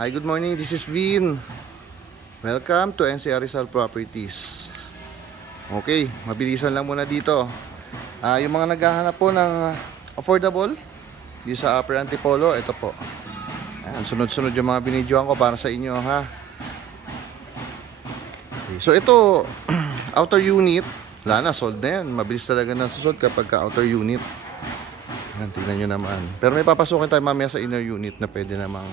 Hi, good morning. This is Vin. Welcome to NCR Rizal Properties. Okay, mabilisan lang muna dito. Yung mga naghahanap po ng affordable dito sa Upper Antipolo, ito po. Ayan, sunod-sunod yung mga binidyoan ko para sa inyo, ha. Okay, so ito, outer unit. Wala na, sold na yan. Mabilis talaga na susod kapag outer unit. Ayan, tignan nyo naman. Pero may papasukin tayo mamaya sa inner unit na pwede namang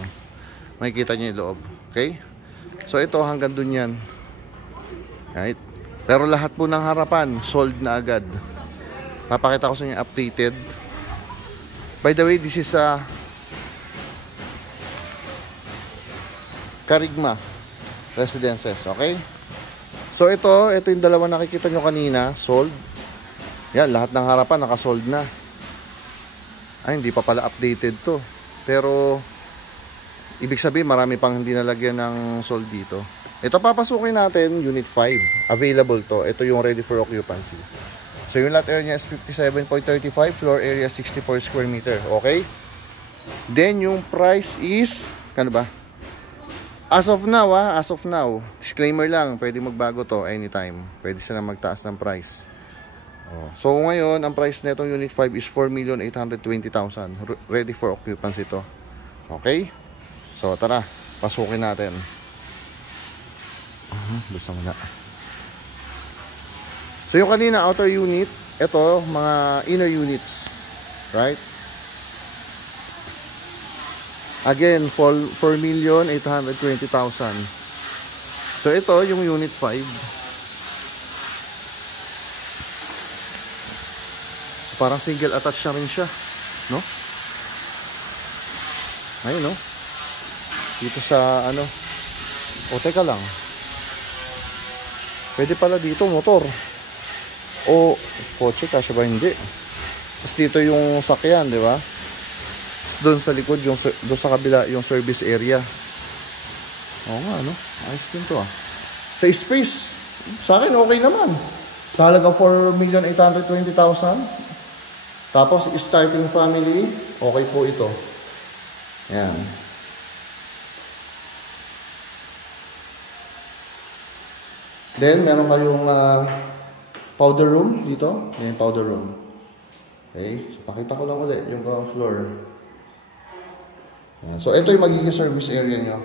makikita nyo yung loob. Okay? So ito hanggang dun yan. Right? Pero lahat po ng harapan sold na agad. Papakita ko sa inyo updated. By the way, this is Carigma Residences. Okay? So ito yung dalawa nakikita nyo kanina, sold. Yan, lahat ng harapan nakasold na. Ay, hindi pa pala updated to. Pero ibig sabihin, marami pang hindi nalagyan ng sold dito. Ito papasukin natin, Unit 5. Available to. Ito yung ready for occupancy. So yung lot area niya is 57.35, floor area 64 square meter. Okay? Then yung price is, ano ba? As of now, disclaimer lang, pwede magbago to anytime. Pwede sila magtaas ng price. So ngayon, ang price nitong Unit 5 is 4,820,000. Ready for occupancy to. Okay? So tara, pasukin natin. Basta muna. So yung kanina outer units, ito mga inner units, right? Again, 4,820,000. So ito yung Unit 5. Parang single attached na rin siya, no? Ayun, no? Dito sa ano. O teka lang. Pwede pala dito motor. O kotse, kasya ba hindi? Tapos dito yung sakyan, di ba? Doon sa likod, doon sa kabila yung service area. Oo nga, no? Ayos din to, ah. Sa space, sa akin okay naman. Sa halagang 4,820,000. Tapos starting family, okay po ito. Yan. Then, meron kayong powder room dito. Yan yung powder room. Okay. So, pakita ko lang ulit yung ground floor. Yan. So, ito yung magiging service area nyo.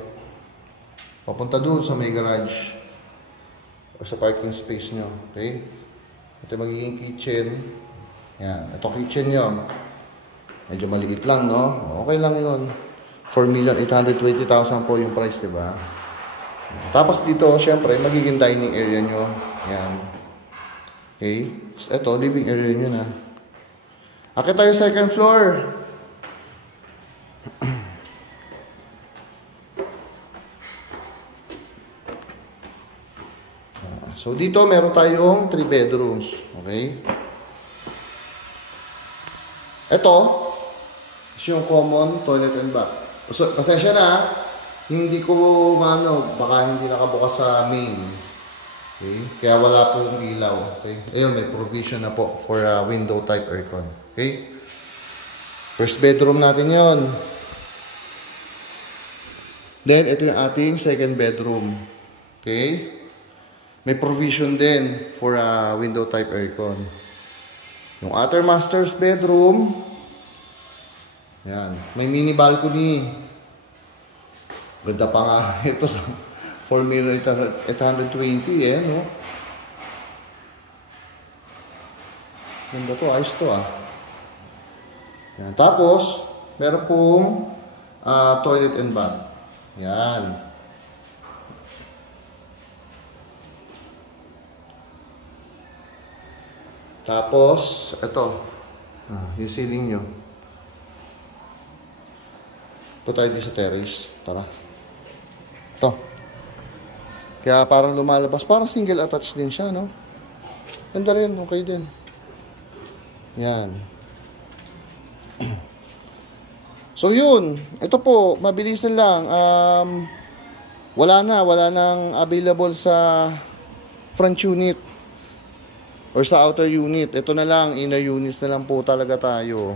Papunta doon sa may garage. O sa parking space nyo. Okay. Ito yung magiging kitchen. Yan. Ito kitchen nyo. Medyo maliit lang, no? Okay lang yun. 4,820,000 po yung price, diba? Tapos dito, syempre, magiging dining area nyo. Yan. Okay. So, ito, living area nyo na. Akit tayo second floor. So, dito, meron tayong 3 bedrooms. Okay. Ito, is yung common toilet and bath. So, pasensya na, hindi ko baka hindi nakabukas sa main. Okay? Kaya wala pong ilaw. Okay? Ayun, may provision na po for a window type aircon. Okay? First bedroom natin yon. Then, ito yung ating second bedroom. Okay? May provision din for a window type aircon. Yung other master's bedroom, yan. May mini balcony. Ganda pa nga ito. 4,820 eh, no? Ganda to, ayos to ah. Yan. Tapos, meron pong toilet and bath. Yan. Tapos, ito. Yung ceiling nyo. Ito tayo sa terrace. Tara. Ito. Kaya parang lumalabas. Parang single attached din siya, no? Ganda rin. Okay din. Yan. So, yun. Ito po. Mabilisan lang. Wala nang available sa front unit or sa outer unit. Ito na lang. Inner units na lang po talaga tayo.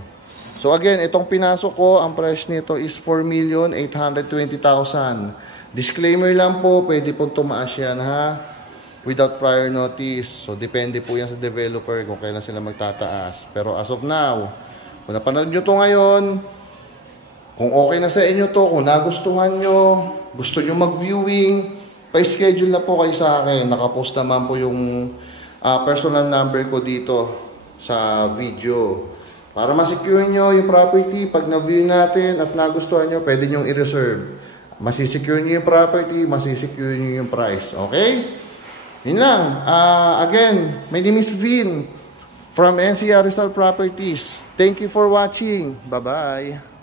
So, So again, itong pinasok ko, ang price nito is 4,820,000. Disclaimer lang po, pwede pong tumaas yan ha, without prior notice. So depende po yan sa developer kung kailan sila magtataas. Pero as of now, kung napanood nyo to ngayon, kung okay na sa inyo to, kung nagustuhan nyo, gusto nyo mag-viewing, pa-schedule na po kayo sa akin. Nakapost naman po yung personal number ko dito sa video. Para ma-secure nyo yung property, pag na-view natin at nagustuhan nyo, pwede nyo i-reserve. Masisecure nyo yung property, masisecure nyo yung price. Okay? Yun lang. Again, my name is Vin from NCR Rizal Properties. Thank you for watching. Bye-bye.